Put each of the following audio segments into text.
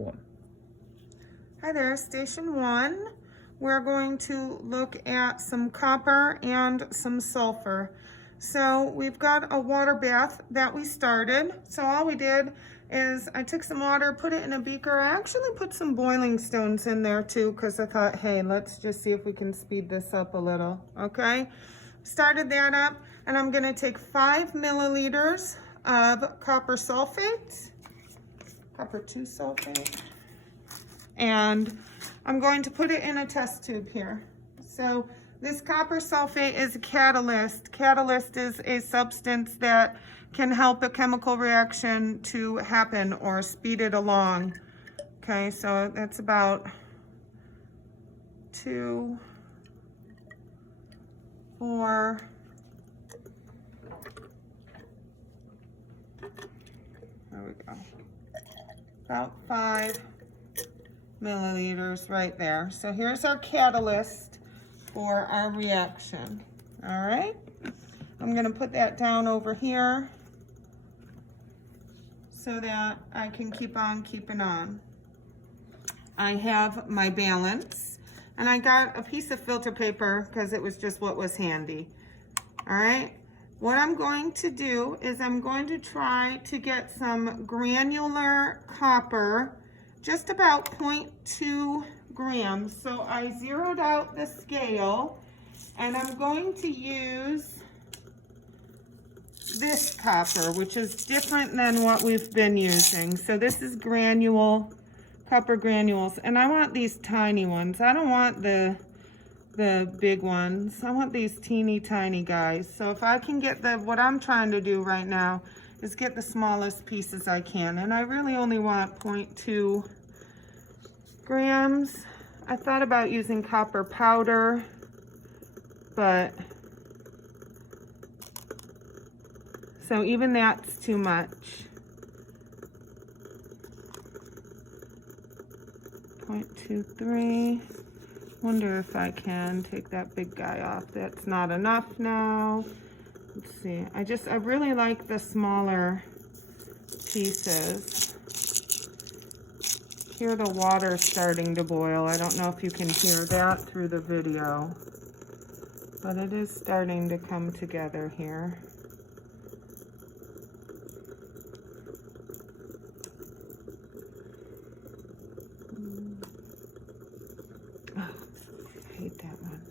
one. Hi there, Station 1. We're going to look at some copper and some sulfur. So we've got a water bath that we started. So all we did is I took some water, put it in a beaker. I actually put some boiling stones in there too because I thought, hey, let's just see if we can speed this up a little, okay? Started that up, and I'm gonna take 5 milliliters of copper sulfate, copper 2 sulfate, and I'm going to put it in a test tube here. So this copper sulfate is a catalyst. Catalyst is a substance that can help a chemical reaction to happen or speed it along. Okay, so that's about 2, 4, there we go, about 5 milliliters right there. So here's our catalyst for our reaction. All right, I'm gonna put that down over here so that I can keep on keeping on. I have my balance, and I got a piece of filter paper because it was just what was handy. All right, what I'm going to do is I'm going to try to get some granular copper, just about 0.2 grams. So I zeroed out the scale, and I'm going to use this copper, which is different than what we've been using. So this is copper granules, and I want these tiny ones. I don't want the big ones. I want these teeny tiny guys. So if I can get what I'm trying to do right now is get the smallest pieces I can, and I really only want 0.2 grams. I thought about using copper powder, but so even that's too much. 0.23. Wonder if I can take that big guy off. That's not enough now. Let's see. I really like the smaller pieces. Hear the water starting to boil. I don't know if you can hear that through the video, but it is starting to come together here. Oh, I hate that one.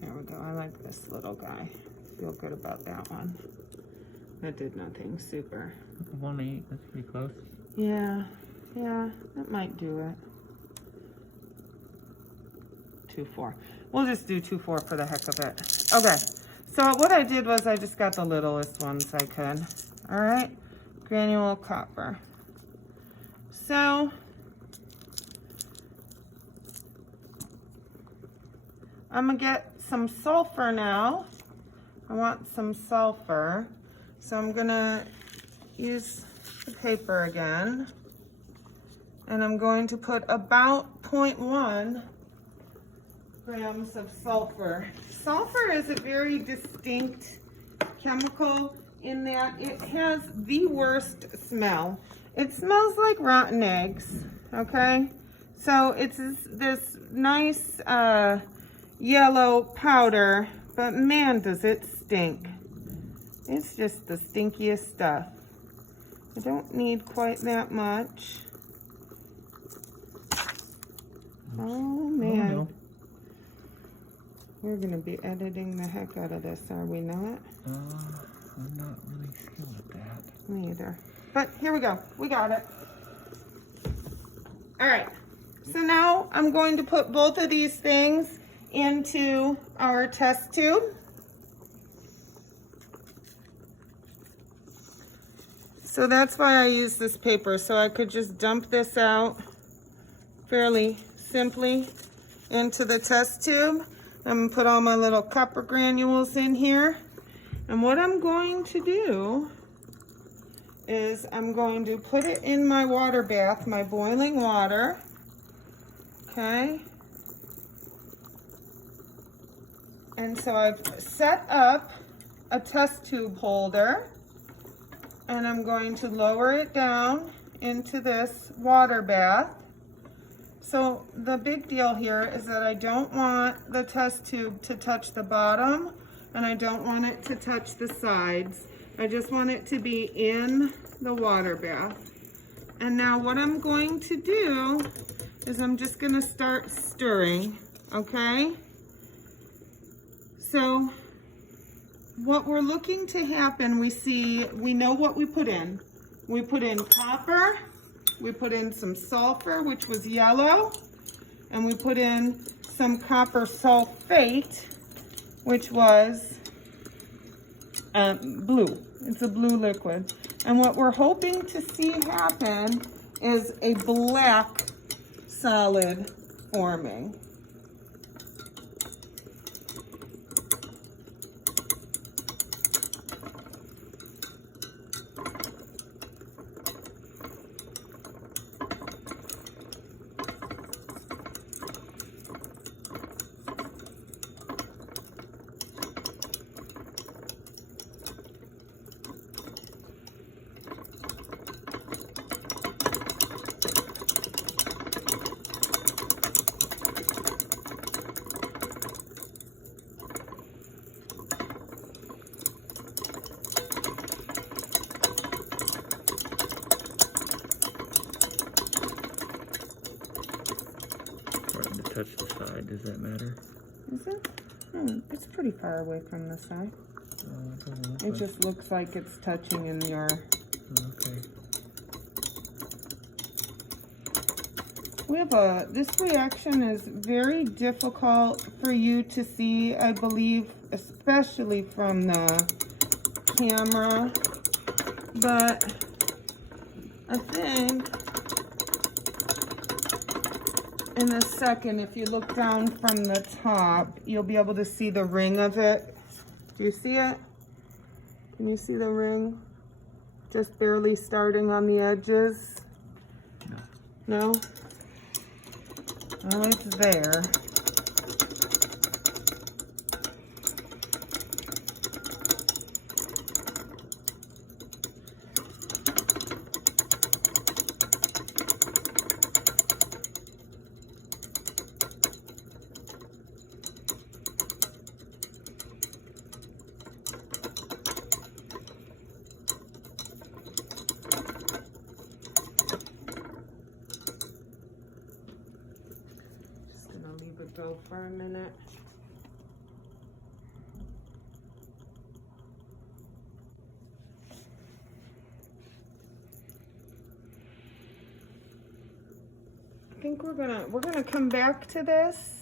There we go. I like this little guy. Feel good about that one. That did nothing. Super. 1.8, that's pretty close. Yeah, that might do it. 2.4. We'll just do 2.4 for the heck of it. Okay, so what I did was I just got the littlest ones I could. All right, granule copper. So I'm gonna get some sulfur now. I want some sulfur. So I'm gonna use the paper again, and I'm going to put about 0.1 grams of sulfur. Sulfur is a very distinct chemical in that it has the worst smell. It smells like rotten eggs, okay? So it's this nice yellow powder, but man, does it stink. It's just the stinkiest stuff. I don't need quite that much. Oh man. Oh, no. We're gonna be editing the heck out of this, are we not? I'm not really skilled at that. Me either. But here we go. We got it. All right. So now I'm going to put both of these things into our test tube. So that's why I use this paper, so I could just dump this out fairly simply into the test tube. I'm gonna put all my little copper granules in here. And what I'm going to do is I'm going to put it in my water bath, my boiling water. Okay. And so I've set up a test tube holder. and I'm going to lower it down into this water bath. So the big deal here is that I don't want the test tube to touch the bottom, and I don't want it to touch the sides. I just want it to be in the water bath. And now what I'm going to do is I'm just going to start stirring, okay? So what we're looking to happen, we know what we put in. We put in copper, we put in some sulfur, which was yellow, and we put in some copper sulfate, which was blue. It's a blue liquid. And what we're hoping to see happen is a black solid forming. Starting to touch the side, does that matter? Is it? It's pretty far away from the side. Oh, it doesn't look It like. just looks like it's touching in your... Okay. We have this reaction is very difficult for you to see, I believe, especially from the camera, but I think in a second, if you look down from the top, you'll be able to see the ring of it. Do you see it? Can you see the ring? Just barely starting on the edges? No? Well, it's there. Go for a minute. I think we're gonna come back to this